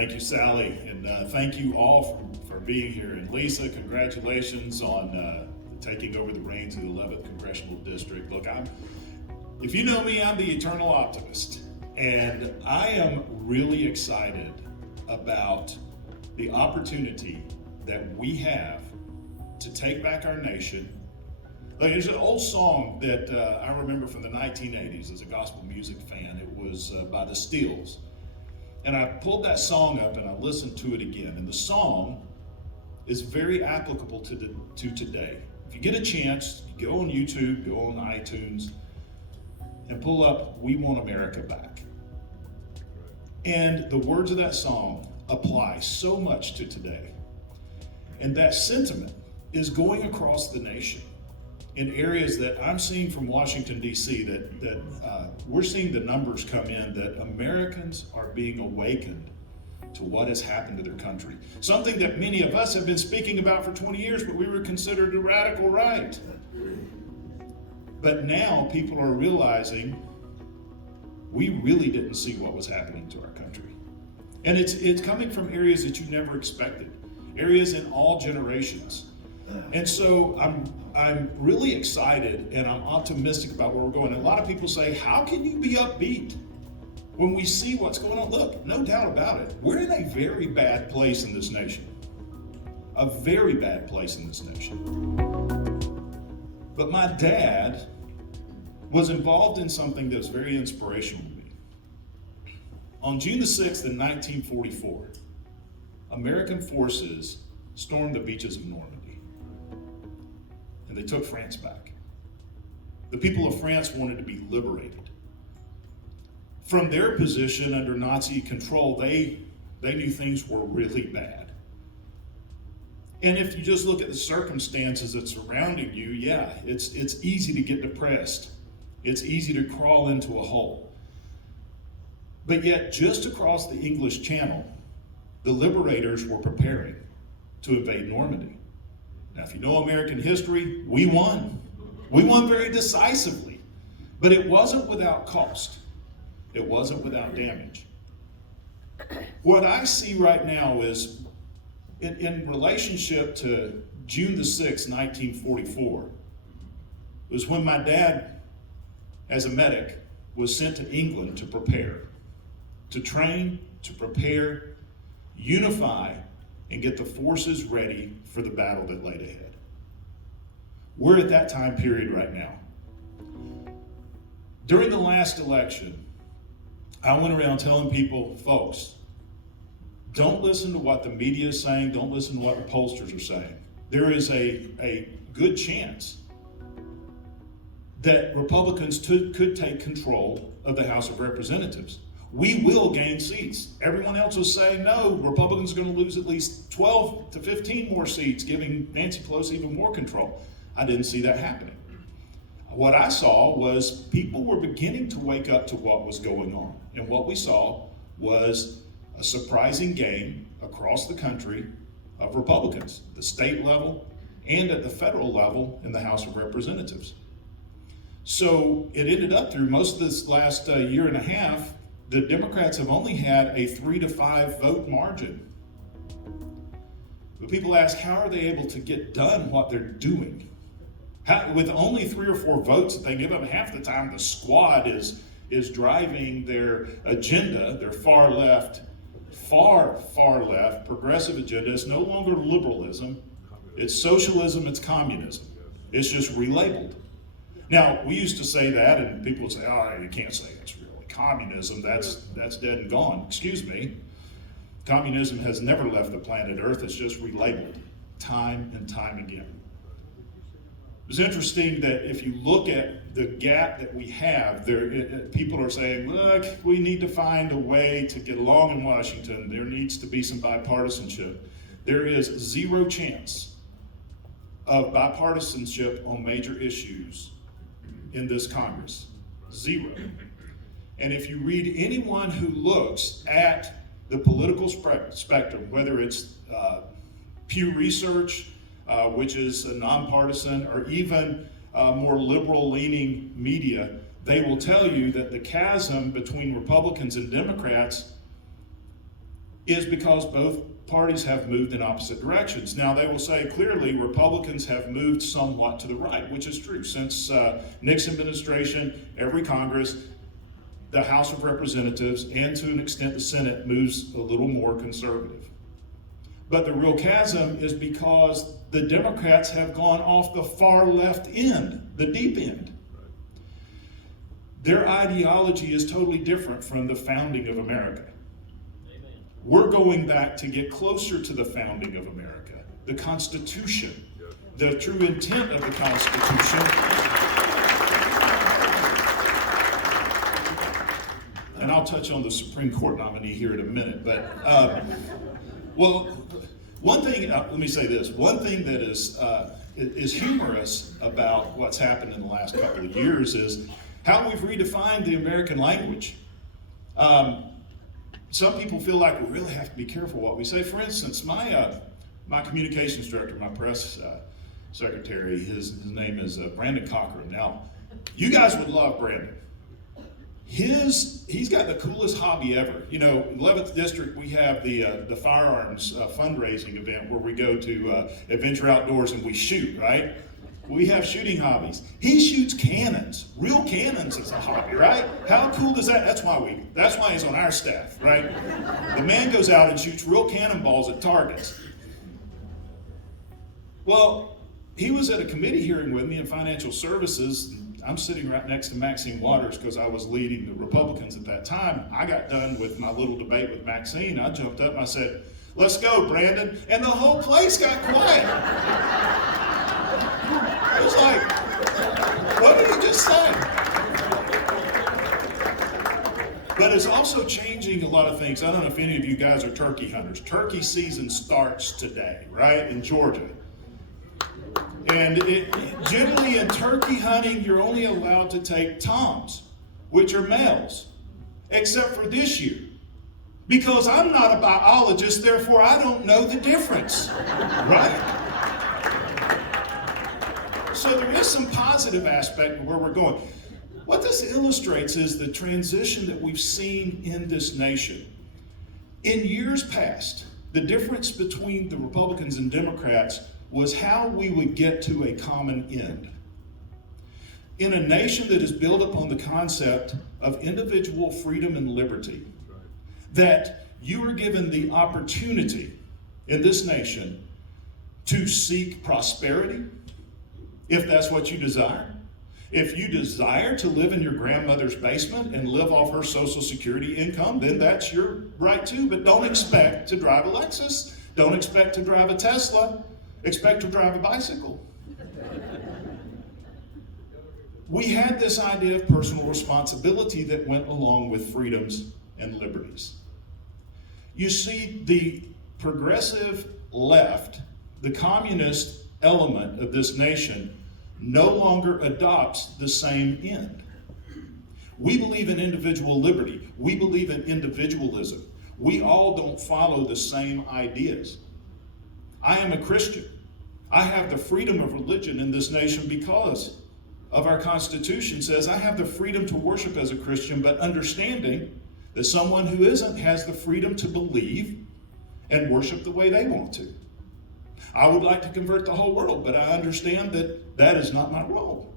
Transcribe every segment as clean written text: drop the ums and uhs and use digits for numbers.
Thank you, Sally, and thank you all for being here. And Lisa, congratulations on taking over the reins of the 11th Congressional District. Look, if you know me, I'm the eternal optimist, and I am really excited about the opportunity that we have to take back our nation. Like, there's an old song that I remember from the 1980s as a gospel music fan. It was by the Steels. And I pulled that song up and I listened to it again. And the song is very applicable to today. If you get a chance, you go on YouTube, go on iTunes, and pull up "We Want America Back." And the words of that song apply so much to today. And that sentiment is going across the nation in areas that I'm seeing from Washington, D.C., that we're seeing the numbers come in that Americans are being awakened to what has happened to their country. Something that many of us have been speaking about for 20 years, but we were considered a radical right. But now people are realizing we really didn't see what was happening to our country. And it's coming from areas that you never expected, areas in all generations. And so I'm really excited and I'm optimistic about where we're going. And a lot of people say, how can you be upbeat when we see what's going on? Look, no doubt about it, we're in a very bad place in this nation. A very bad place in this nation. But my dad was involved in something that was very inspirational to me. On June the 6th in 1944, American forces stormed the beaches of Normandy. And they took France back. The people of France wanted to be liberated. From their position under Nazi control, they knew things were really bad. And if you just look at the circumstances that's surrounding you, yeah, it's easy to get depressed. It's easy to crawl into a hole. But yet, just across the English Channel, the liberators were preparing to invade Normandy. Now, if you know American history, we won. We won very decisively. But it wasn't without cost. It wasn't without damage. What I see right now is, in relationship to June the 6th, 1944, was when my dad, as a medic, was sent to England to prepare, to train, to prepare, unify, and get the forces ready for the battle that laid ahead. We're at that time period right now. During the last election, I went around telling people, folks, don't listen to what the media is saying, don't listen to what the pollsters are saying. There is a good chance that Republicans could take control of the House of Representatives. We will gain seats. Everyone else was saying, no, Republicans are going to lose at least 12 to 15 more seats, giving Nancy Pelosi even more control. I didn't see that happening. What I saw was people were beginning to wake up to what was going on. And what we saw was a surprising gain across the country of Republicans, at the state level and at the federal level in the House of Representatives. So it ended up through most of this last year and a half, the Democrats have only had a 3 to 5 vote margin. But people ask, how are they able to get done what they're doing? With only 3 or 4 votes that they give them, half the time the squad is driving their agenda, their far left, progressive agenda. It's no longer liberalism, it's socialism, it's communism. It's just relabeled. Now, we used to say that, and people would say, oh, you can't say it's really communism, that's dead and gone. Excuse me. Communism has never left the planet Earth, it's just relabeled time and time again. It's interesting that if you look at the gap that we have, people are saying, look, we need to find a way to get along in Washington. There needs to be some bipartisanship. There is zero chance of bipartisanship on major issues in this Congress. Zero. And if you read anyone who looks at the political spectrum, whether it's Pew Research, which is a nonpartisan, or even more liberal-leaning media, they will tell you that the chasm between Republicans and Democrats is because both parties have moved in opposite directions. Now, they will say clearly Republicans have moved somewhat to the right, which is true. Since Nixon administration, every Congress, the House of Representatives, and to an extent the Senate moves a little more conservative. But the real chasm is because the Democrats have gone off the far left end, the deep end. Their ideology is totally different from the founding of America. Amen. We're going back to get closer to the founding of America, the Constitution, the true intent of the Constitution. And I'll touch on the Supreme Court nominee here in a minute, but well, one thing, let me say this, one thing that is humorous about what's happened in the last couple of years is how we've redefined the American language. Some people feel like we really have to be careful what we say. For instance, my communications director, my press secretary, his name is Brandon Cochran. Now, you guys would love Brandon. He's got the coolest hobby ever. You know, 11th District, we have the firearms fundraising event where we go to Adventure Outdoors and we shoot, right? We have shooting hobbies. He shoots cannons, real cannons as a hobby, right? How cool is that? That's why he's on our staff, right? The man goes out and shoots real cannonballs at targets. Well, he was at a committee hearing with me in financial services. I'm sitting right next to Maxine Waters because I was leading the Republicans at that time. I got done with my little debate with Maxine. I jumped up and I said, "Let's go, Brandon." And the whole place got quiet. I was like, what did he just say? But it's also changing a lot of things. I don't know if any of you guys are turkey hunters. Turkey season starts today, right, in Georgia. And generally in turkey hunting, you're only allowed to take toms, which are males, except for this year. Because I'm not a biologist, therefore I don't know the difference, right? So there is some positive aspect of where we're going. What this illustrates is the transition that we've seen in this nation. In years past, the difference between the Republicans and Democrats was how we would get to a common end. In a nation that is built upon the concept of individual freedom and liberty, that you are given the opportunity in this nation to seek prosperity, if that's what you desire. If you desire to live in your grandmother's basement and live off her Social Security income, then that's your right too, but don't expect to drive a Lexus. Don't expect to drive a Tesla. Expect to drive a bicycle. We had this idea of personal responsibility that went along with freedoms and liberties. You see, the progressive left, the communist element of this nation, no longer adopts the same end. We believe in individual liberty. We believe in individualism. We all don't follow the same ideas. I am a Christian. I have the freedom of religion in this nation because of our Constitution says I have the freedom to worship as a Christian, but understanding that someone who isn't has the freedom to believe and worship the way they want to. I would like to convert the whole world, but I understand that that is not my role.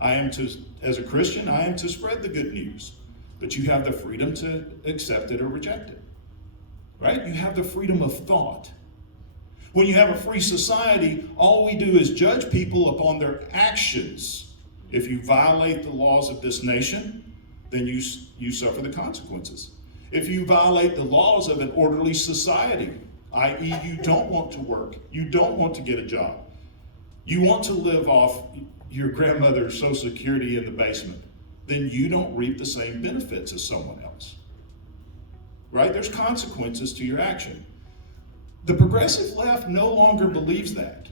As a Christian, I am to spread the good news, but you have the freedom to accept it or reject it, right? You have the freedom of thought. When you have a free society, all we do is judge people upon their actions. If you violate the laws of this nation, then you suffer the consequences. If you violate the laws of an orderly society, i.e. you don't want to work, you don't want to get a job, you want to live off your grandmother's Social Security in the basement, then you don't reap the same benefits as someone else. Right? There's consequences to your action. The progressive left no longer believes that.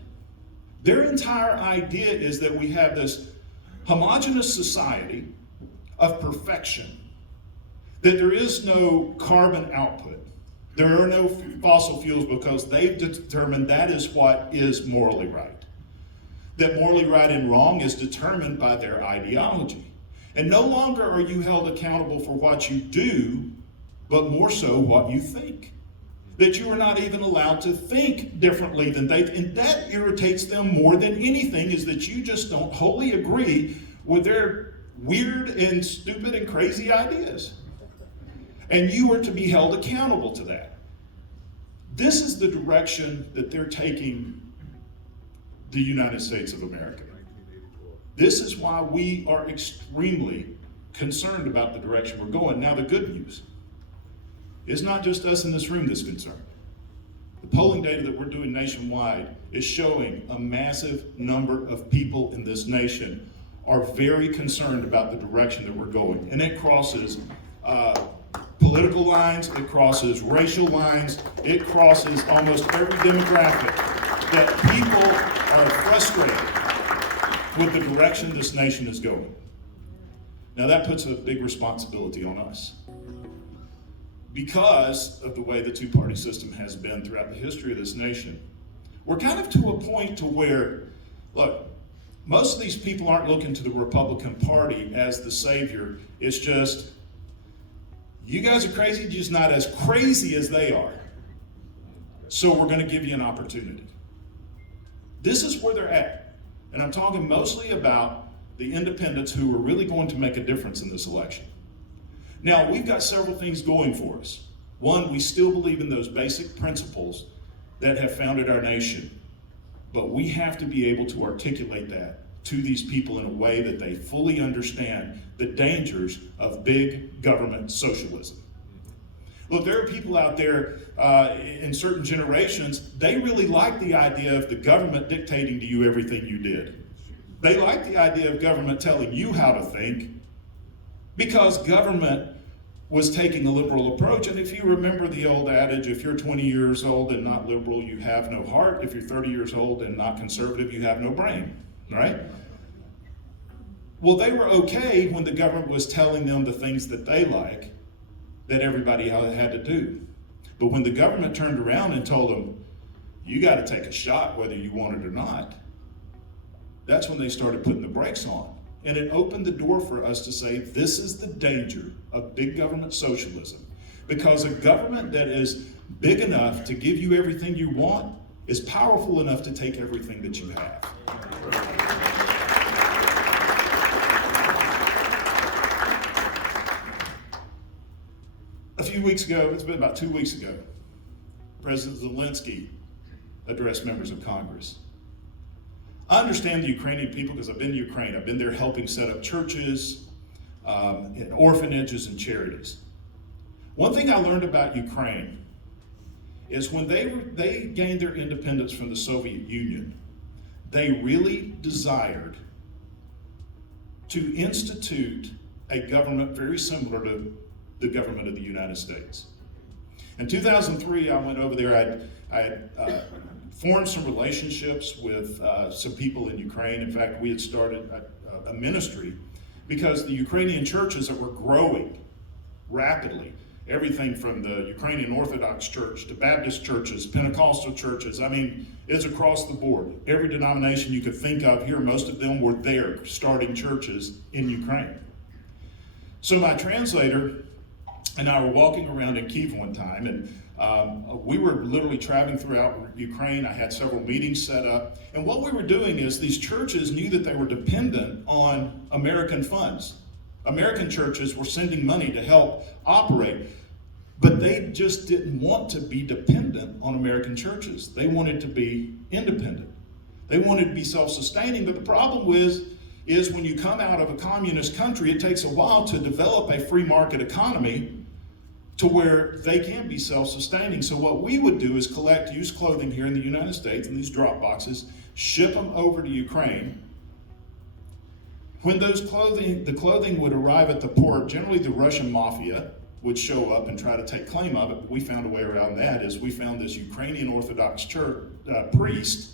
Their entire idea is that we have this homogeneous society of perfection, that there is no carbon output. There are no fossil fuels because they've determined that is what is morally right. That morally right and wrong is determined by their ideology. And no longer are you held accountable for what you do, but more so what you think. that you are not even allowed to think differently than they, and that irritates them more than anything, is that you just don't wholly agree with their weird and stupid and crazy ideas. And you are to be held accountable to that. This is the direction that they're taking the United States of America. This is why we are extremely concerned about the direction we're going. Now, the good news, it's not just us in this room that's concerned. The polling data that we're doing nationwide is showing a massive number of people in this nation are very concerned about the direction that we're going. And it crosses political lines, it crosses racial lines, it crosses almost every demographic, that people are frustrated with the direction this nation is going. Now that puts a big responsibility on us. Because of the way the two-party system has been throughout the history of this nation, we're kind of to a point to where, look, most of these people aren't looking to the Republican Party as the savior. It's just, you guys are crazy, just not as crazy as they are. So we're going to give you an opportunity. This is where they're at. And I'm talking mostly about the independents who are really going to make a difference in this election. Now, we've got several things going for us. One, we still believe in those basic principles that have founded our nation, but we have to be able to articulate that to these people in a way that they fully understand the dangers of big government socialism. Look, there are people out there in certain generations, they really like the idea of the government dictating to you everything you did. They like the idea of government telling you how to think, because government was taking a liberal approach. And if you remember the old adage, if you're 20 years old and not liberal, you have no heart. If you're 30 years old and not conservative, you have no brain, right? Well, they were okay when the government was telling them the things that they like, that everybody had to do. But when the government turned around and told them, you got to take a shot whether you want it or not, that's when they started putting the brakes on. And it opened the door for us to say, this is the danger of big government socialism. Because a government that is big enough to give you everything you want is powerful enough to take everything that you have. A few weeks ago, it's been about 2 weeks ago, President Zelensky addressed members of Congress. I understand the Ukrainian people because I've been to Ukraine. I've been there helping set up churches, and orphanages, and charities. One thing I learned about Ukraine is when they gained their independence from the Soviet Union, they really desired to institute a government very similar to the government of the United States. In 2003, I went over there. I had formed some relationships with some people in Ukraine. In fact, we had started a ministry because the Ukrainian churches that were growing rapidly, everything from the Ukrainian Orthodox Church to Baptist churches, Pentecostal churches, I mean, it's across the board. Every denomination you could think of here, most of them were there starting churches in Ukraine. So my translator and I were walking around in Kyiv one time, and we were literally traveling throughout Ukraine. I had several meetings set up. And what we were doing is these churches knew that they were dependent on American funds. American churches were sending money to help operate, but they just didn't want to be dependent on American churches. They wanted to be independent. They wanted to be self-sustaining, but the problem is when you come out of a communist country, it takes a while to develop a free market economy to where they can be self-sustaining. So what we would do is collect used clothing here in the United States in these drop boxes, ship them over to Ukraine. When the clothing would arrive at the port, generally the Russian mafia would show up and try to take claim of it. But we found a way around that. Is we found this Ukrainian Orthodox church priest,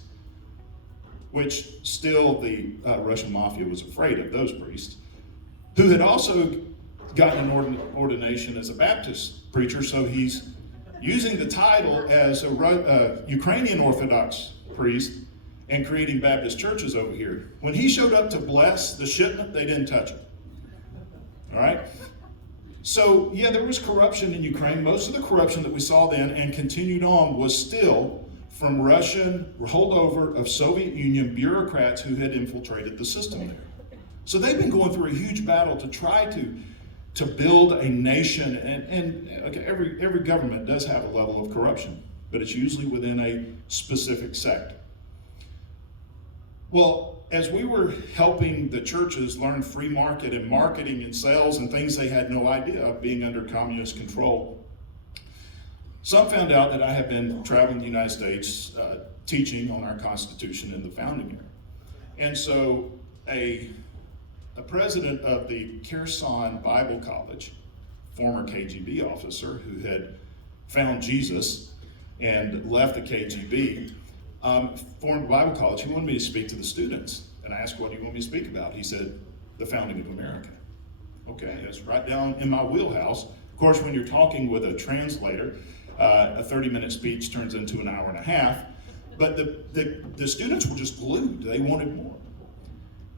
which still the Russian mafia was afraid of those priests, who had also gotten an ordination as a Baptist preacher, so he's using the title as a Ukrainian Orthodox priest and creating Baptist churches over here. When he showed up to bless the shipment, they didn't touch it. All right? So, yeah, there was corruption in Ukraine. Most of the corruption that we saw then and continued on was still from Russian holdover of Soviet Union bureaucrats who had infiltrated the system there. So they've been going through a huge battle to try to build a nation, and okay, every government does have a level of corruption, but it's usually within a specific sect. Well, as we were helping the churches learn free market and marketing and sales and things they had no idea of being under communist control, some found out that I had been traveling the United States teaching on our Constitution and the founding era. And so a president of the Kherson Bible College, former KGB officer who had found Jesus and left the KGB, formed a Bible college. He wanted me to speak to the students. And I asked, what do you want me to speak about? He said, the founding of America. Okay, that's right down in my wheelhouse. Of course, when you're talking with a translator, a 30-minute speech turns into an hour and a half. But the students were just glued. They wanted more.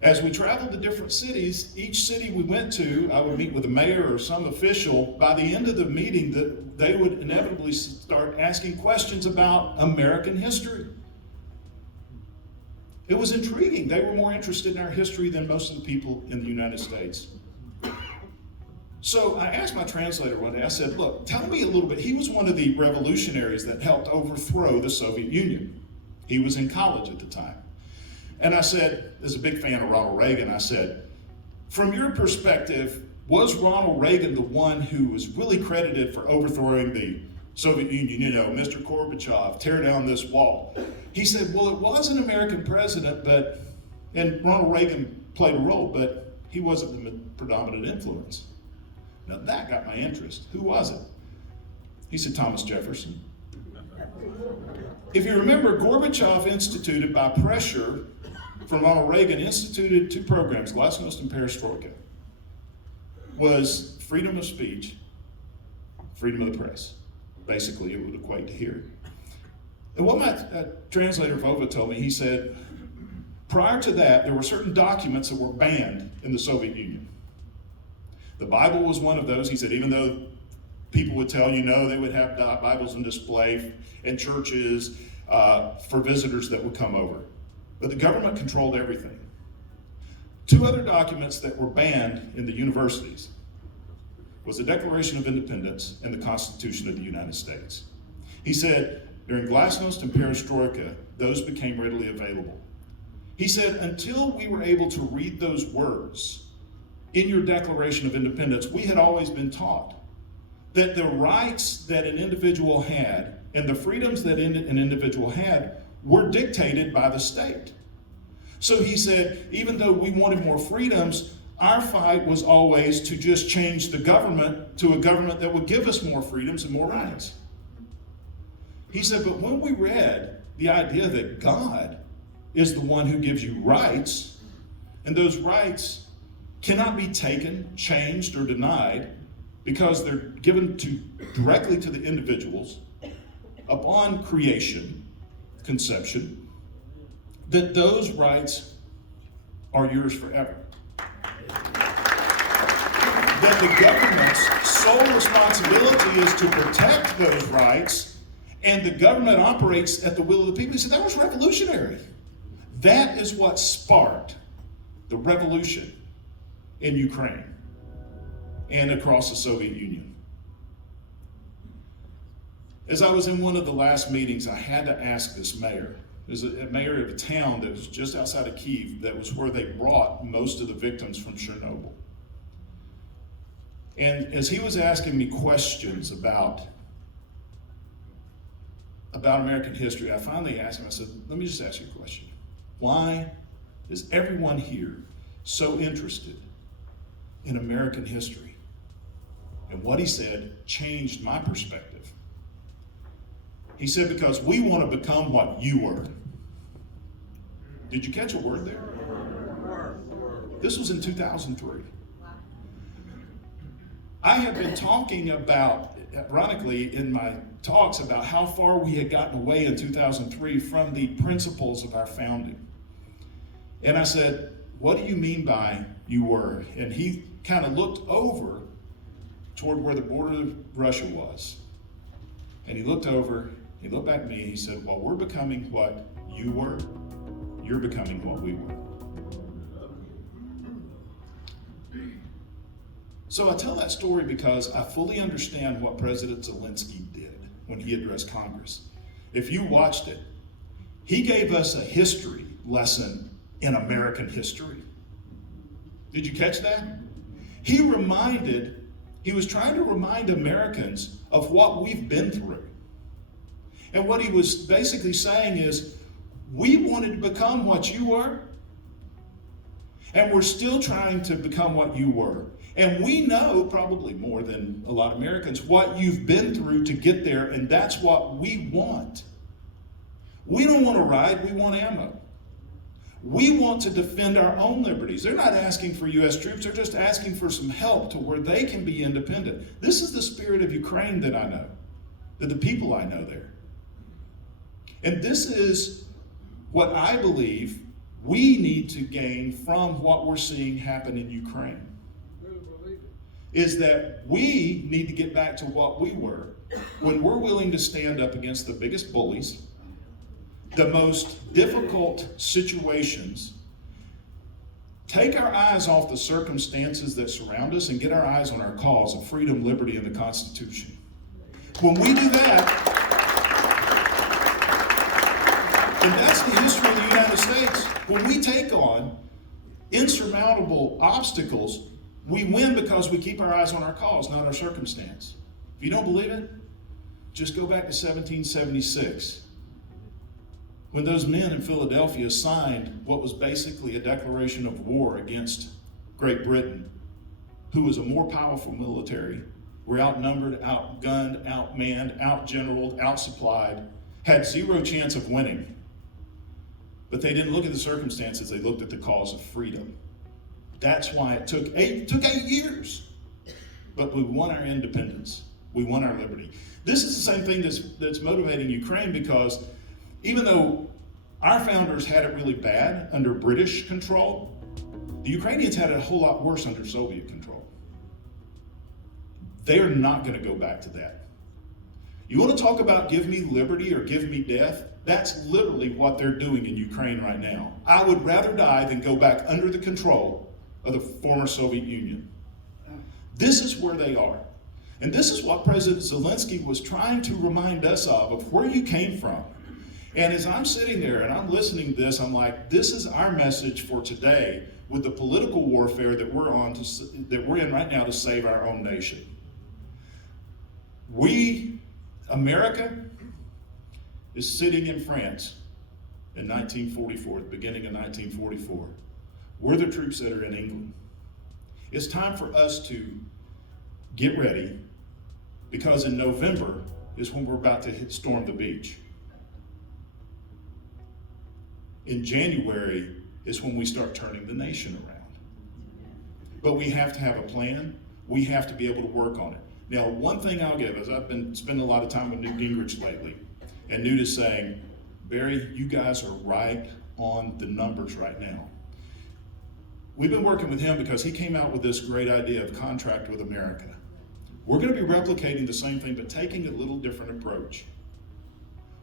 As we traveled to different cities, each city we went to, I would meet with a mayor or some official. By the end of the meeting, they would inevitably start asking questions about American history. It was intriguing. They were more interested in our history than most of the people in the United States. So I asked my translator one day, I said, look, tell me a little bit. He was one of the revolutionaries that helped overthrow the Soviet Union. He was in college at the time. And I said, as a big fan of Ronald Reagan, I said, from your perspective, was Ronald Reagan the one who was really credited for overthrowing the Soviet Union? You know, Mr. Gorbachev, tear down this wall. He said, well, it was an American president, and Ronald Reagan played a role, but he wasn't the predominant influence. Now that got my interest. Who was it? He said, Thomas Jefferson. If you remember, Gorbachev instituted, by pressure from Ronald Reagan, instituted two programs, Glasnost and Perestroika. Was freedom of speech, freedom of the press. Basically, it would equate to here. And what my translator Vova told me, he said, prior to that, there were certain documents that were banned in the Soviet Union. The Bible was one of those. He said, even though people would tell you no, they would have Bibles on display in churches for visitors that would come over. But the government controlled everything. Two other documents that were banned in the universities was the Declaration of Independence and the Constitution of the United States. He said, during Glasnost and Perestroika, those became readily available. He said, until we were able to read those words in your Declaration of Independence, we had always been taught that the rights that an individual had and the freedoms that an individual had were dictated by the state. So he said, even though we wanted more freedoms, our fight was always to just change the government to a government that would give us more freedoms and more rights. He said, but when we read the idea that God is the one who gives you rights, and those rights cannot be taken, changed, or denied because they're given directly to the individuals upon creation, conception, that those rights are yours forever. That the government's sole responsibility is to protect those rights, and the government operates at the will of the people. He said that was revolutionary. That is what sparked the revolution in Ukraine and across the Soviet Union. As I was in one of the last meetings, I had to ask this mayor. There's a mayor of a town that was just outside of Kyiv, that was where they brought most of the victims from Chernobyl. And as he was asking me questions about American history, I finally asked him, I said, let me just ask you a question. Why is everyone here so interested in American history? And what he said changed my perspective. He said, because we want to become what you were. Did you catch a word there? This was in 2003. I have been talking about, ironically, in my talks about how far we had gotten away in 2003 from the principles of our founding. And I said, what do you mean by you were? And he kind of looked over toward where the border of Russia was. And he looked over, he looked back at me, and he said, while we're becoming what you were, you're becoming what we were. So I tell that story because I fully understand what President Zelensky did when he addressed Congress. If you watched it, he gave us a history lesson in American history. Did you catch that? He was trying to remind Americans of what we've been through. And what he was basically saying is, we wanted to become what you were, and we're still trying to become what you were. And we know, probably more than a lot of Americans, what you've been through to get there, and that's what we want. We don't want to ride, we want ammo. We want to defend our own liberties. They're not asking for U.S. troops, they're just asking for some help to where they can be independent. This is the spirit of Ukraine that I know, that the people I know there. And this is what I believe we need to gain from what we're seeing happen in Ukraine. Is that we need to get back to what we were when we're willing to stand up against the biggest bullies, the most difficult situations, take our eyes off the circumstances that surround us and get our eyes on our cause of freedom, liberty, and the Constitution. When we do that, and that's the history of the United States, when we take on insurmountable obstacles, we win because we keep our eyes on our cause, not our circumstance. If you don't believe it, just go back to 1776. When those men in Philadelphia signed what was basically a declaration of war against Great Britain, who was a more powerful military, were outnumbered, outgunned, outmanned, outgeneraled, outsupplied, had zero chance of winning. But they didn't look at the circumstances, they looked at the cause of freedom. That's why it took 8 years. But we won our independence. We won our liberty. This is the same thing that's motivating Ukraine, because even though our founders had it really bad under British control, the Ukrainians had it a whole lot worse under Soviet control. They are not going to go back to that. You want to talk about give me liberty or give me death? That's literally what they're doing in Ukraine right now. I would rather die than go back under the control of the former Soviet Union. This is where they are. And this is what President Zelensky was trying to remind us of where you came from. And as I'm sitting there and I'm listening to this, I'm like, this is our message for today with the political warfare that we're in right now to save our own nation. America is sitting in France in 1944, the beginning of 1944. We're the troops that are in England. It's time for us to get ready, because in November is when we're about to storm the beach. In January is when we start turning the nation around. But we have to have a plan. We have to be able to work on it. Now, one thing I'll give is I've been spending a lot of time with Newt Gingrich lately, and Newt is saying, Barry, you guys are right on the numbers right now. We've been working with him because he came out with this great idea of Contract with America. We're going to be replicating the same thing, but taking a little different approach.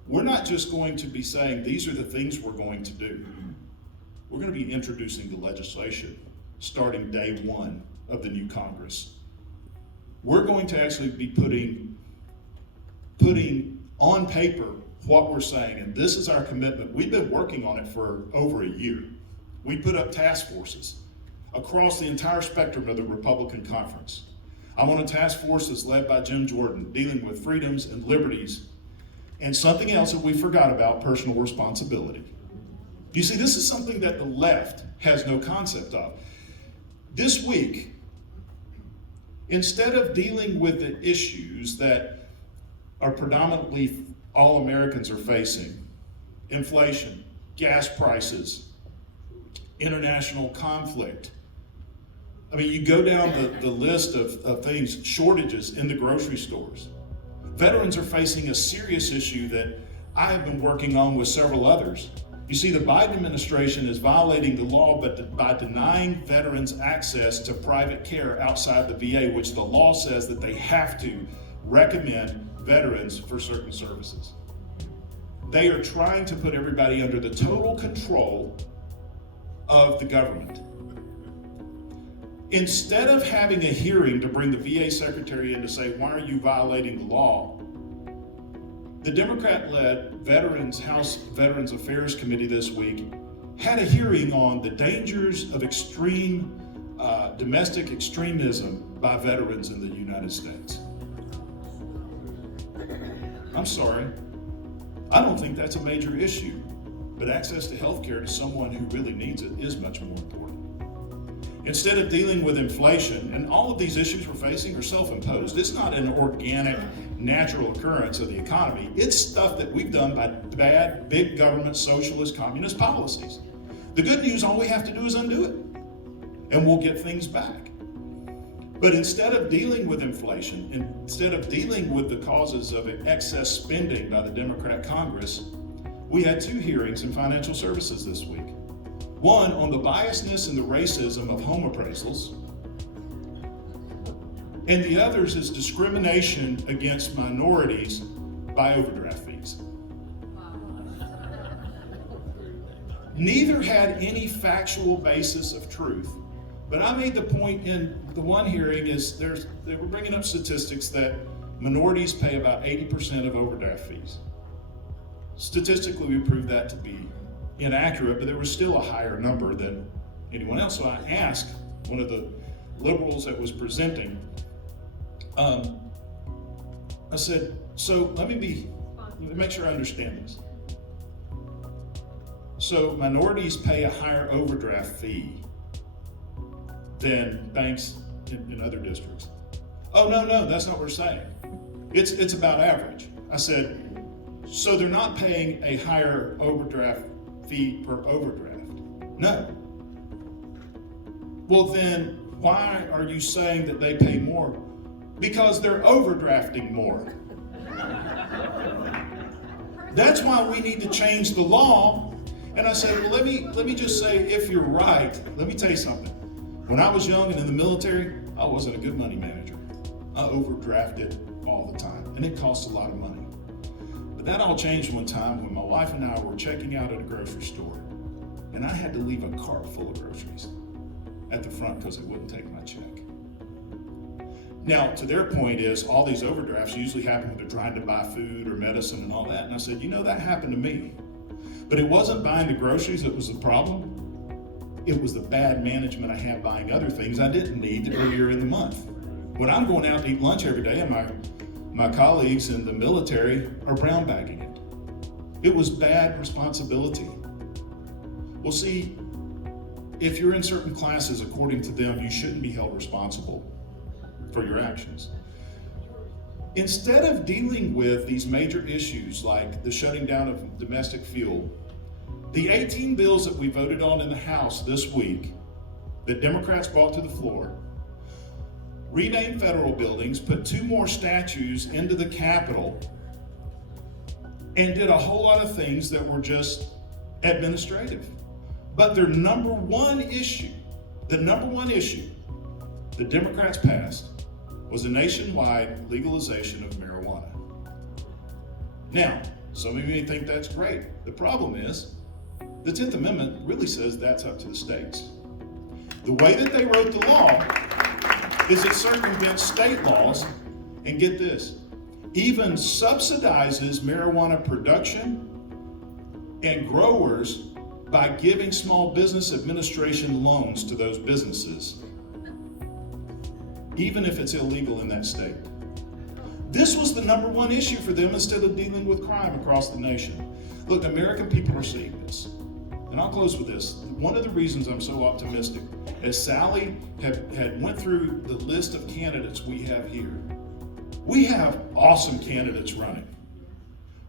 We're not just going to be saying these are the things we're going to do. We're going to be introducing the legislation starting day one of the new Congress. We're going to actually be putting on paper what we're saying, and this is our commitment. We've been working on it for over a year. We put up task forces across the entire spectrum of the Republican conference. I'm on a task force that's led by Jim Jordan, dealing with freedoms and liberties, and something else that we forgot about, personal responsibility. You see, this is something that the left has no concept of. This week, instead of dealing with the issues that are predominantly all Americans are facing, inflation, gas prices, international conflict. I mean, you go down the list of things, shortages in the grocery stores. Veterans are facing a serious issue that I have been working on with several others, You see, the Biden administration is violating the law by denying veterans access to private care outside the VA, which the law says that they have to recommend veterans for certain services. They are trying to put everybody under the total control of the government. Instead of having a hearing to bring the VA secretary in to say, why are you violating the law? The Democrat-led House Veterans Affairs Committee this week had a hearing on the dangers of extreme domestic extremism by veterans in the United States. I'm sorry, I don't think that's a major issue, but access to health care to someone who really needs it is much more important. Instead of dealing with inflation, and all of these issues we're facing are self-imposed. It's not an organic, natural occurrence of the economy. It's stuff that we've done by bad, big government, socialist, communist policies. The good news, all we have to do is undo it, and we'll get things back. But instead of dealing with inflation, instead of dealing with the causes of excess spending by the Democrat Congress, we had 2 hearings in financial services this week. One on the biasness and the racism of home appraisals, and the others is discrimination against minorities by overdraft fees. Neither had any factual basis of truth, but I made the point in the one hearing is they were bringing up statistics that minorities pay about 80% of overdraft fees. Statistically, we proved that to be inaccurate, but there was still a higher number than anyone else. So I asked one of the liberals that was presenting, I said, so let me make sure I understand this. So minorities pay a higher overdraft fee than banks in other districts. Oh, no, that's not what we're saying. It's about average. I said, so they're not paying a higher overdraft fee per overdraft? No. Well, then why are you saying that they pay more? Because they're overdrafting more. That's why we need to change the law. And I said, well, let me just say, if you're right, let me tell you something. When I was young and in the military, I wasn't a good money manager. I overdrafted all the time, and it cost a lot of money. But that all changed one time when my wife and I were checking out at a grocery store, and I had to leave a cart full of groceries at the front because they wouldn't take my check. Now, to their point is, all these overdrafts usually happen when they're trying to buy food or medicine and all that. And I said, that happened to me. But it wasn't buying the groceries that was the problem. It was the bad management I had buying other things I didn't need earlier in the month. When I'm going out to eat lunch every day and my colleagues in the military are brown bagging it. It was bad responsibility. Well, see, if you're in certain classes, according to them, you shouldn't be held responsible for your actions. Instead of dealing with these major issues like the shutting down of domestic fuel, the 18 bills that we voted on in the House this week that Democrats brought to the floor renamed federal buildings, put 2 more statues into the Capitol, and did a whole lot of things that were just administrative. But their number one issue the Democrats passed was a nationwide legalization of marijuana. Now, some of you may think that's great. The problem is, the 10th Amendment really says that's up to the states. The way that they wrote the law is it circumvents state laws, and get this, even subsidizes marijuana production and growers by giving Small Business Administration loans to those businesses, even if it's illegal in that state. This was the number one issue for them instead of dealing with crime across the nation. Look, American people are seeing this. And I'll close with this. One of the reasons I'm so optimistic, as Sally had went through the list of candidates we have here, we have awesome candidates running.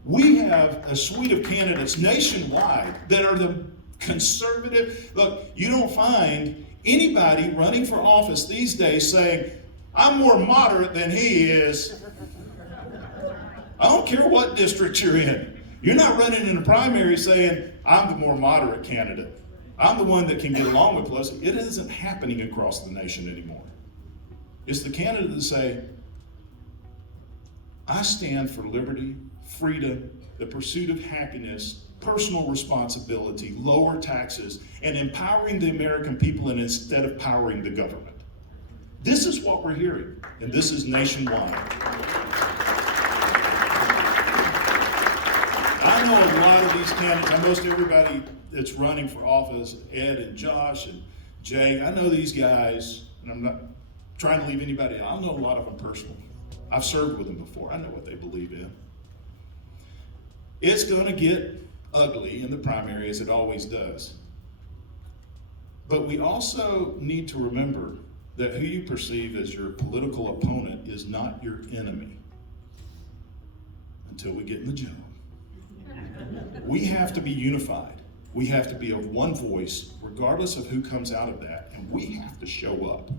We have a suite of candidates nationwide that are the conservative. Look, you don't find anybody running for office these days saying, I'm more moderate than he is. I don't care what district you're in. You're not running in a primary saying, I'm the more moderate candidate. I'm the one that can get along with Pelosi. It isn't happening across the nation anymore. It's the candidate to say, I stand for liberty, freedom, the pursuit of happiness, personal responsibility, lower taxes, and empowering the American people and instead of powering the government. This is what we're hearing, and this is nationwide. I know a lot of these candidates, most everybody that's running for office, Ed and Josh and Jay, I know these guys, and I'm not trying to leave anybody out. I know a lot of them personally. I've served with them before. I know what they believe in. It's going to get ugly in the primary, as it always does. But we also need to remember that who you perceive as your political opponent is not your enemy until we get in the job. We have to be unified. We have to be of one voice, regardless of who comes out of that, and we have to show up.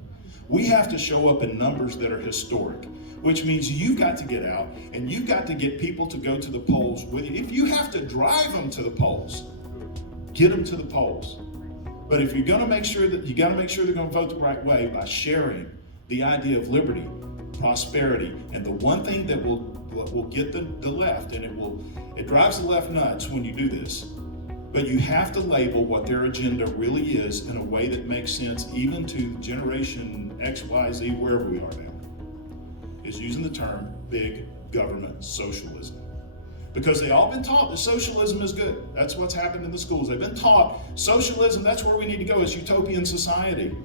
We have to show up in numbers that are historic, which means you've got to get out and you've got to get people to go to the polls with you. If you have to drive them to the polls, get them to the polls. But if you're going to make sure that you got to make sure they're going to vote the right way by sharing the idea of liberty, prosperity, and the one thing that will get the left, and it drives the left nuts when you do this. But you have to label what their agenda really is in a way that makes sense even to generation X, Y, Z, wherever we are now, is using the term big government socialism. Because they all been taught that socialism is good. That's what's happened in the schools. They've been taught socialism, that's where we need to go, is utopian society.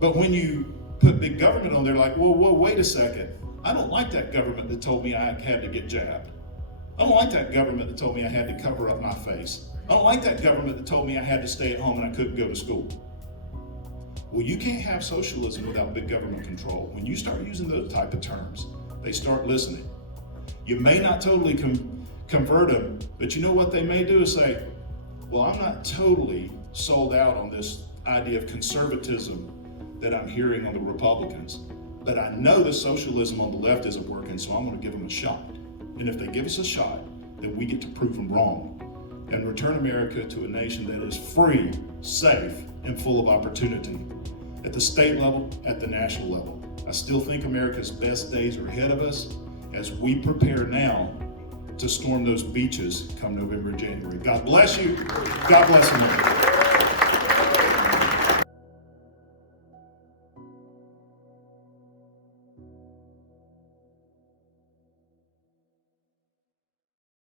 But when you put big government on there, like, whoa, wait a second. I don't like that government that told me I had to get jabbed. I don't like that government that told me I had to cover up my face. I don't like that government that told me I had to stay at home and I couldn't go to school. Well, you can't have socialism without big government control. When you start using those type of terms, they start listening. You may not totally convert them, but you know what they may do is say, well, I'm not totally sold out on this idea of conservatism that I'm hearing on the Republicans, but I know the socialism on the left isn't working, so I'm going to give them a shot. And if they give us a shot, then we get to prove them wrong and return America to a nation that is free, safe, and full of opportunity. At the state level, at the national level. I still think America's best days are ahead of us as we prepare now to storm those beaches come November and January. God bless you. God bless America.